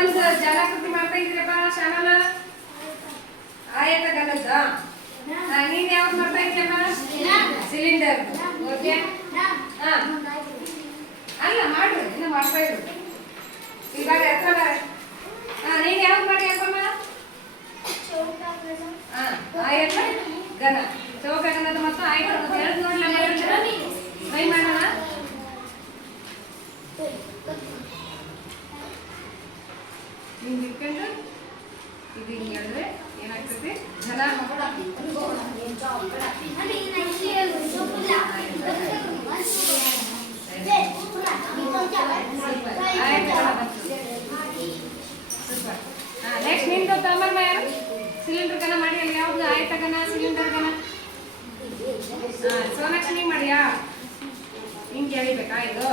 ಒಂದು ಜಲಾಕೃತಿ ಮಾಡ್ತಾ ಇದ್ದೀರಪ್ಪ ಶ್ಯಾಮಲ ಆಯತ ಗಲದ ನೀನ್ ಯಾವ್ದು ಮಾಡ್ತಾ ಇದ್ದೀಯಮ್ಮ ಸಿಲಿಂಡರ್ ಓಕೆ ಹಾ ಅಲ್ಲ ಮಾಡು ಇನ್ನು ಮಾಡ್ತಾ ಇರು ಇವಾಗ ಹತ್ರ ಬರ ನೀನ್ ಯಾವ್ದು ಮಾಡಿ ಅಪ್ಪಮ್ಮ ಆಯತ ಗನ ಚೌಕ ಗನದ ಮತ್ತು ಆಯತ ಎರಡು ನೋಡ್ಲ ಟ್ರೈ ಮಾಡೋಣ ಹಿಂಗೆ ಇಟ್ಕೊಂಡು ಇದು ಹಿಂಗೆ ಹೇಳಿದ್ರೆ ಏನಾಗ್ತದೆ ಜನ ನೆಕ್ಸ್ಟ್ ನಿಂದು ತಮ್ಮಮ್ಮ ಯಾರು ಸಿಲಿಂಡರ್ ಗನ ಮಾಡಿ ಅಲ್ಲಿ ಯಾವ್ದು ಆಯ್ತ ಗನ ಸಿಲಿಂಡರ್ ಗನ ಸೋನಾಕ್ಷಿ ಮಾಡಿಯಾ ಹಿಂಗೆ ಎಳಿಬೇಕಾ ಇದು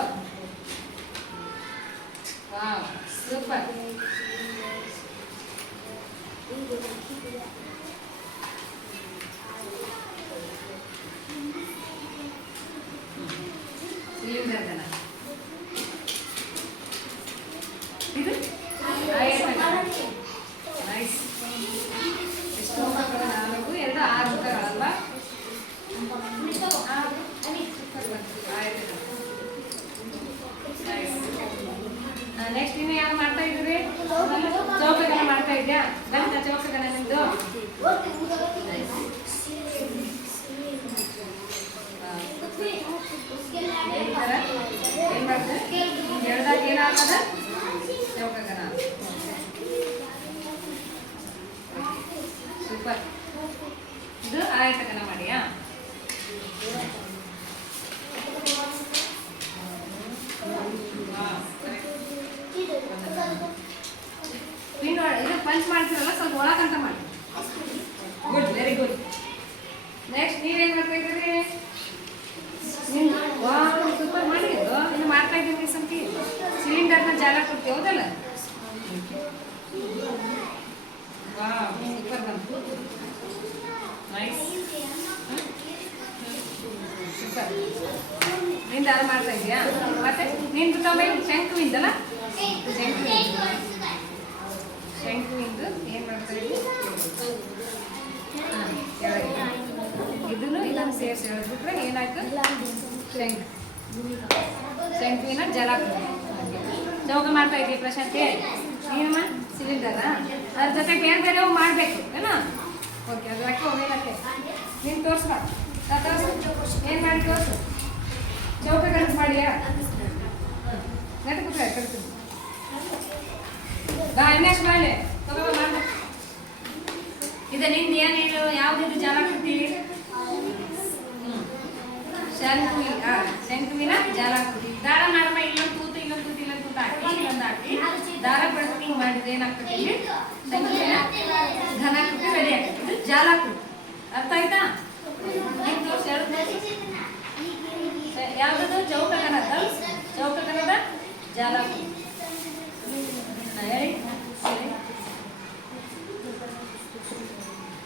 ವಾವ್ ಸೂಪರ್ ಸಿಲಿಂಡರ್ ಗನ ಇದು ನೈಸ್ ಎಷ್ಟು ಮುಖಗಳು 4 2 6 ಮುಖಗಳಲ್ವಾ ನೆಕ್ಸ್ಟ್ ಇನ್ನು ಯಾರು ಮಾಡ್ತಾ ಇದ್ದೀರಿ ಚೌಕಗನ ಮಾಡ್ತಾ ಇದ್ಯಾ ಗಂಟ ಚೌಕಗನ ನಿಮ್ದು ಏನ್ ಮಾಡ್ತಾರೆ ಹೇಳ್ದಾಗ ಏನಾಗ್ತದ ಚೌಕಗನ ಸೂಪರ್ ಇದು ಆಯತಗನ ಮಾಡಿಯಾ ಇದು ಪಂಚ್ ಮಾಡ್ತೀರಲ್ಲ ಸ್ವಲ್ಪ ಒಳಕಂತ ಮಾಡಿ ಗುಡ್ ವೆರಿ ಗುಡ್ ನೆಕ್ಸ್ಟ್ ನೀವೇನ್ ಮಾಡ್ತಾ ಇದ್ದೀರಿ ಸೂಪರ್ ಮಾಡಿ ಇನ್ನು ಮಾಡ್ತಾ ಇದ್ದೀನಿ ಸಂಖ್ಯೆ ಸಿಲಿಂಡರ್ನ ಜಾಗ ಕೊಡ್ತೀವಿ ಹೌದಲ್ಲ ಸೂಪರ್ ಬಂತು ನೈಸ್ ಸೂಪರ್ ನಿಂದ ಯಾರು ಮಾಡ್ತಾ ಇದೆಯಾ ಮತ್ತೆ ನಿಂದು ತಮ್ಮ ಶಂಕುವಿಂದಲ್ಲ ಶಂಕುವಿಂದು ಏನು ಮಾಡ್ತಾ ಇದ್ದೀವಿ ಇದನ್ನು ಇದನ್ನು ಸೇರಿಸಿ ಹೇಳಿಬಿಟ್ರೆ ಏನಾಯ್ತು ಶಂಕುವಿನ ಜಲಾಕೃತಿ ಚೌಕ ಮಾಡ್ತಾ ಇದ್ದೀವಿ ಪ್ರಶಾಂತಿ ನೀನಮ್ಮ ಸಿಲಿಂಡರ ಅದ್ರ ಜೊತೆ ಬೇರೆ ಬೇರೆ ಮಾಡಬೇಕು ಏನಾ ಓಕೆ ಅದು ಹಾಕಿ ಹೋಗಕ್ಕೆ ನೀನು ತೋರಿಸ್ಬಾ ತೋರಿಸು ಏನು ಮಾಡಿ ತೋರಿಸು ಚೌಕ ಕನಸು ಮಾಡಿಯಾ ನೆಟ್ಟು ಕೂತ್ರೆ ಕಳಿಸ್ತೀನಿ ಇನ್ನೆಷ್ಟು ಮಾಡಲಿ ತಗೋ ಮಾಡ ಇದು ನಿಂದು ಏನೇನು ಯಾವುದಿದು ಜಲಾಕೃತಿ ಶಂಕುವಿನ ಜಲಾಕೃತಿ ದಾರ ಮಾಡಮ್ಮ ಇಲ್ಲೊಂದು ತೂತು ಇಲ್ಲೊಂದು ತೂತು ಇಲ್ಲೊಂದು ತೂತು ಹಾಕಿ ಇಲ್ಲೊಂದು ಹಾಕಿ ದಾರ ಬೆಳೆದು ಹಿಂಗೆ ಮಾಡಿದ್ರೆ ಏನಾಗ್ತದೆ ಇಲ್ಲಿ ಶಂಕುವಿನ ಘನಾಕೃತಿ ರೆಡಿ ಆಗ್ತದೆ ಇದು ಜಲಾಕೃತಿ ಅರ್ಥ ಆಯ್ತಾ ಯಾವುದದು ಚೌಕಗನದ ಚೌಕಗನದ ಜಲಾಕೃತಿ ಹೇಳಿ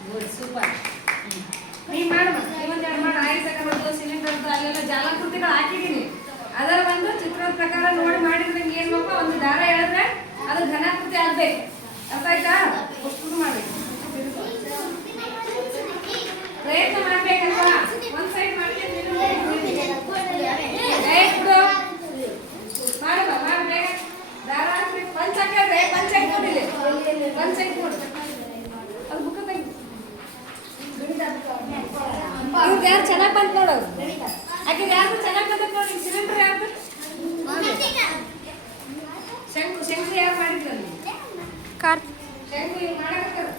ಗುಡ್ ಸೂಪರ್ ನೀವು ಮಾಡುವ ನೀವೊಂದು ಎರಡು ಮಾಡಿ ಆಯ್ತಕ್ಕಂಥದ್ದು ಸಿಲಿಂಡರ್ದು ಅಲ್ಲೆಲ್ಲ ಜಲಾಕೃತಿಗಳು ಹಾಕಿದ್ದೀನಿ ಅದರ ಒಂದು ಚಿತ್ರದ ಪ್ರಕಾರ ನೋಡಿ ಮಾಡಿದ್ರೆ ಏನು ಬೇಕು ಒಂದು ದಾರ ಹೇಳಿದ್ರೆ ಅದು ಘನಾಕೃತಿ ಆಗಬೇಕು ಅರ್ಥ ಆಯ್ತಾ ಶುರು ಮಾಡಬೇಕು ಪ್ರಯತ್ನ ಮಾಡ್ಬೇಕಲ್ವಾ ಒಂದು ಸೈಡ್ ಮಾಡ್ತೀನಿ ಮಾಡುವ ಮಾಡಬೇಕ ದಾರ ಹಾಕ್ಬೇಕು ಪಂಚ ಹಾಕಿದ್ರೆ ಪಂಚ ಹಾಕ್ಬಿಟ್ಟಿಲ್ಲ ಪಂಚ ಹಾಕ್ಬಿಡು ಅದು ಬುಕ್ಕ ತೆಗಿ ಇವ್ರು ಯಾರು ಚೆನ್ನಾಗಿ ಬಂತು ನೋಡು ಆಕೆ ಯಾರು ಚೆನ್ನಾಗಿ ಬಂದಕ್ಕೆ ನೋಡಿ ಸಿಲಿಂಡರ್ ಯಾರು ಶಂಕು ಯಾರು ಮಾಡಿದ್ರು ಶಂಕು ಮಾಡಕತ್ತಾರ